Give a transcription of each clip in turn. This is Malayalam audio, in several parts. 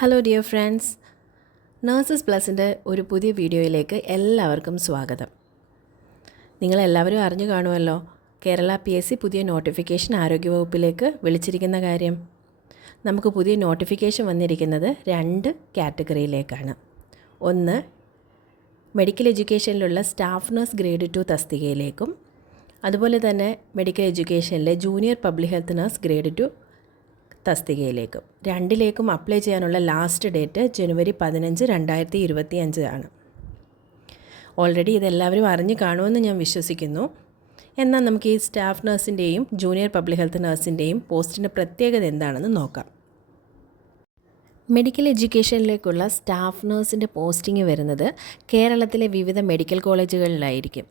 ഹലോ ഡിയർ ഫ്രണ്ട്സ്, നേഴ്സസ് പ്ലസിൻ്റെ ഒരു പുതിയ വീഡിയോയിലേക്ക് എല്ലാവർക്കും സ്വാഗതം. നിങ്ങളെല്ലാവരും അറിഞ്ഞു കാണുമല്ലോ, കേരള PSC പുതിയ നോട്ടിഫിക്കേഷൻ ആരോഗ്യവകുപ്പിലേക്ക് വിളിച്ചിരിക്കുന്ന കാര്യം. നമുക്ക് പുതിയ നോട്ടിഫിക്കേഷൻ വന്നിരിക്കുന്നത് 2 കാറ്റഗറിയിലേക്കാണ്. ഒന്ന്, മെഡിക്കൽ എഡ്യൂക്കേഷനിലുള്ള സ്റ്റാഫ് നഴ്സ് ഗ്രേഡ് 2 തസ്തികയിലേക്കും അതുപോലെ തന്നെ മെഡിക്കൽ എഡ്യൂക്കേഷനിലെ junior public health nurse grade 2 തസ്തികയിലേക്കും. രണ്ടിലേക്കും അപ്ലൈ ചെയ്യാനുള്ള ലാസ്റ്റ് ഡേറ്റ് ജനുവരി 15, 2025 ആണ്. ഓൾറെഡി ഇതെല്ലാവരും അറിഞ്ഞു കാണുമെന്ന് ഞാൻ വിശ്വസിക്കുന്നു. എന്നാൽ നമുക്ക് ഈ സ്റ്റാഫ് നഴ്സിൻ്റെയും ജൂനിയർ പബ്ലിക് ഹെൽത്ത് നഴ്സിൻ്റെയും പോസ്റ്റിൻ്റെ പ്രത്യേകത എന്താണെന്ന് നോക്കാം. മെഡിക്കൽ എഡ്യൂക്കേഷനിലേക്കുള്ള സ്റ്റാഫ് നഴ്സിൻ്റെ പോസ്റ്റിംഗ് വരുന്നത് കേരളത്തിലെ വിവിധ മെഡിക്കൽ കോളേജുകളിലായിരിക്കും.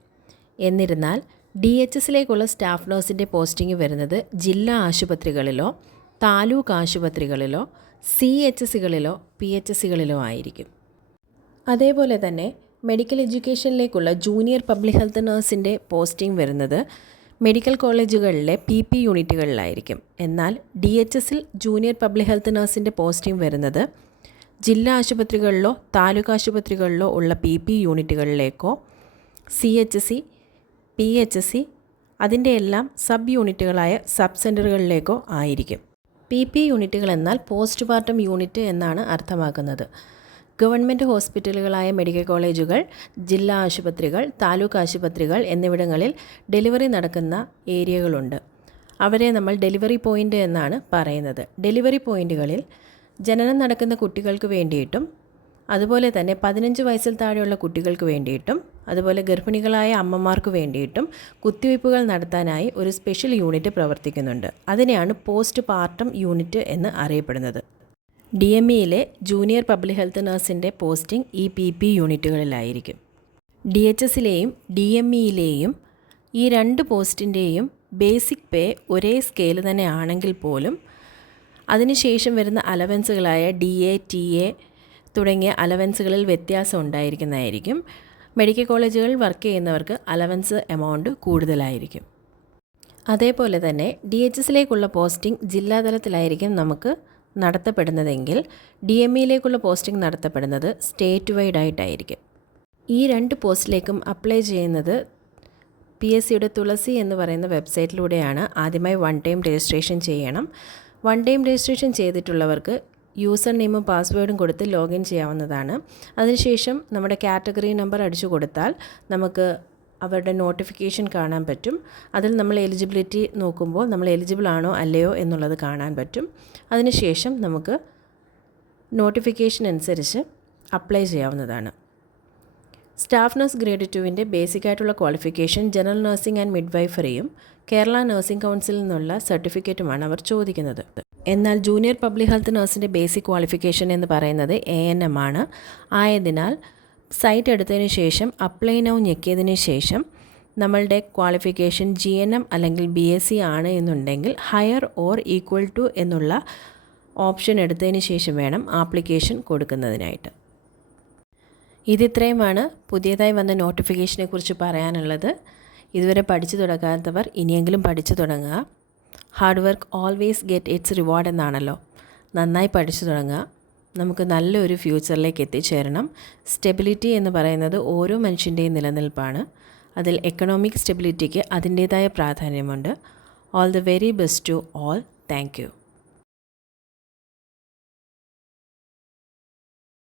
എന്നിരുന്നാൽ DHSലേക്കുള്ള സ്റ്റാഫ് നഴ്സിൻ്റെ പോസ്റ്റിംഗ് വരുന്നത് ജില്ലാ ആശുപത്രികളിലോ താലൂക്ക് ആശുപത്രികളിലോ CHSകളിലോ PHSകളിലോ ആയിരിക്കും. അതേപോലെ തന്നെ മെഡിക്കൽ എഡ്യൂക്കേഷനിലേക്കുള്ള ജൂനിയർ പബ്ലിക് ഹെൽത്ത് നഴ്സിൻ്റെ പോസ്റ്റിംഗ് വരുന്നത് മെഡിക്കൽ കോളേജുകളിലെ PP യൂണിറ്റുകളിലായിരിക്കും. എന്നാൽ DHSൽ ജൂനിയർ പബ്ലിക് ഹെൽത്ത് നഴ്സിൻ്റെ പോസ്റ്റിംഗ് വരുന്നത് ജില്ലാ ആശുപത്രികളിലോ താലൂക്ക് ആശുപത്രികളിലോ ഉള്ള PP യൂണിറ്റുകളിലേക്കോ CHC, PHC അതിൻ്റെ എല്ലാം സബ് യൂണിറ്റുകളായ സബ് സെൻ്ററുകളിലേക്കോ ആയിരിക്കും. PP യൂണിറ്റുകൾ എന്നാൽ പോസ്റ്റ് പാർട്ടം യൂണിറ്റ് എന്നാണ് അർത്ഥമാക്കുന്നത്. ഗവൺമെൻറ് ഹോസ്പിറ്റലുകളായ മെഡിക്കൽ കോളേജുകൾ, ജില്ലാ ആശുപത്രികൾ, താലൂക്ക് ആശുപത്രികൾ എന്നിവിടങ്ങളിൽ ഡെലിവറി നടക്കുന്ന ഏരിയകളുണ്ട്. അവരെ നമ്മൾ ഡെലിവറി പോയിൻ്റ് എന്നാണ് പറയുന്നത്. ഡെലിവറി പോയിൻ്റുകളിൽ ജനനം നടക്കുന്ന കുട്ടികൾക്ക് വേണ്ടിയിട്ടും അതുപോലെ തന്നെ 15 വയസ്സിൽ താഴെയുള്ള കുട്ടികൾക്ക് വേണ്ടിയിട്ടും അതുപോലെ ഗർഭിണികളായ അമ്മമാർക്ക് വേണ്ടിയിട്ടും കുത്തിവയ്പ്പുകൾ നടത്താനായി ഒരു സ്പെഷ്യൽ യൂണിറ്റ് പ്രവർത്തിക്കുന്നുണ്ട്. അതിനെയാണ് പോസ്റ്റ് പാർട്ടം യൂണിറ്റ് എന്ന് അറിയപ്പെടുന്നത്. DMEയിലെ ജൂനിയർ പബ്ലിക് ഹെൽത്ത് നഴ്സിൻ്റെ പോസ്റ്റിംഗ് ഈ PP യൂണിറ്റുകളിലായിരിക്കും. DHSലെയും DMEയിലെയും ഈ 2 പോസ്റ്റിൻ്റെയും ബേസിക് പേ ഒരേ സ്കെയിൽ തന്നെ ആണെങ്കിൽ പോലും അതിനുശേഷം വരുന്ന അലവൻസുകളായ DA, TA തുടങ്ങിയ അലവൻസുകളിൽ വ്യത്യാസം ഉണ്ടായിരിക്കുന്നതായിരിക്കും. മെഡിക്കൽ കോളേജുകളിൽ വർക്ക് ചെയ്യുന്നവർക്ക് അലവൻസ് എമൗണ്ട് കൂടുതലായിരിക്കും. അതേപോലെ തന്നെ DHSലേക്കുള്ള പോസ്റ്റിംഗ് ജില്ലാതലത്തിലായിരിക്കും നമുക്ക് നടത്തപ്പെടുന്നതെങ്കിൽ DMEയിലേക്കുള്ള പോസ്റ്റിംഗ് നടത്തപ്പെടുന്നത് സ്റ്റേറ്റ് വൈഡ് ആയിട്ടായിരിക്കും. ഈ 2 പോസ്റ്റിലേക്കും അപ്ലൈ ചെയ്യുന്നത് PSCയുടെ തുളസി എന്ന് പറയുന്ന വെബ്സൈറ്റിലൂടെയാണ്. ആദ്യമായി 1 ടൈം രജിസ്ട്രേഷൻ ചെയ്യണം. 1 ടൈം രജിസ്ട്രേഷൻ ചെയ്തിട്ടുള്ളവർക്ക് യൂസർ നെയിമും പാസ്വേഡും കൊടുത്ത് ലോഗിൻ ചെയ്യാവുന്നതാണ്. അതിനുശേഷം നമ്മുടെ കാറ്റഗറി നമ്പർ അടിച്ചു കൊടുത്താൽ നമുക്ക് അവരുടെ നോട്ടിഫിക്കേഷൻ കാണാൻ പറ്റും. അതിൽ നമ്മൾ എലിജിബിലിറ്റി നോക്കുമ്പോൾ നമ്മൾ എലിജിബിൾ ആണോ അല്ലയോ എന്നുള്ളത് കാണാൻ പറ്റും. അതിനുശേഷം നമുക്ക് നോട്ടിഫിക്കേഷൻ അനുസരിച്ച് അപ്ലൈ ചെയ്യാവുന്നതാണ്. സ്റ്റാഫ് നഴ്സ് ഗ്രേഡ് 2വിൻ്റെ ബേസിക് ആയിട്ടുള്ള ക്വാളിഫിക്കേഷൻ ജനറൽ നഴ്സിംഗ് ആൻഡ് മിഡ്വൈഫറിയും കേരള നഴ്സിംഗ് കൗൺസിലിൽ നിന്നുള്ള സർട്ടിഫിക്കറ്റുമാണ് അവർ ചോദിക്കുന്നത്. എന്നാൽ ജൂനിയർ പബ്ലിക് ഹെൽത്ത് നഴ്സിൻ്റെ ബേസിക് ക്വാളിഫിക്കേഷൻ എന്ന് പറയുന്നത് ANM ആണ്. ആയതിനാൽ സൈറ്റ് എടുത്തതിന് ശേഷം അപ്ലൈ നൗ ഞെക്കിയതിന് ശേഷം നമ്മളുടെ ക്വാളിഫിക്കേഷൻ GNM അല്ലെങ്കിൽ BSc ആണ് എന്നുണ്ടെങ്കിൽ ഹയർ ഓർ ഈക്വൽ ടു എന്നുള്ള ഓപ്ഷൻ എടുത്തതിന് ശേഷം വേണം ആപ്ലിക്കേഷൻ കൊടുക്കുന്നതിനായിട്ട്. ഇതിത്രയുമാണ് പുതിയതായി വന്ന നോട്ടിഫിക്കേഷനെ കുറിച്ച് പറയാനുള്ളത്. ഇതുവരെ പഠിച്ചു തുടങ്ങാത്തവർ ഇനിയെങ്കിലും പഠിച്ചു തുടങ്ങുക. Hard work always get it's reward എന്നാണല്ലോ. നന്നായി പഠിച്ചു തുടങ്ങുക. നമുക്ക് നല്ലൊരു ഫ്യൂച്ചറിലേക്ക് എത്തിച്ചേരണം. സ്റ്റെബിലിറ്റി എന്ന് പറയുന്നത് ഓരോ മനുഷ്യൻ്റെയും നിലനിൽപ്പാണ്. അതിൽ എക്കണോമിക് സ്റ്റെബിലിറ്റിക്ക് അതിൻ്റേതായ പ്രാധാന്യമുണ്ട്. All the very best to all. Thank U.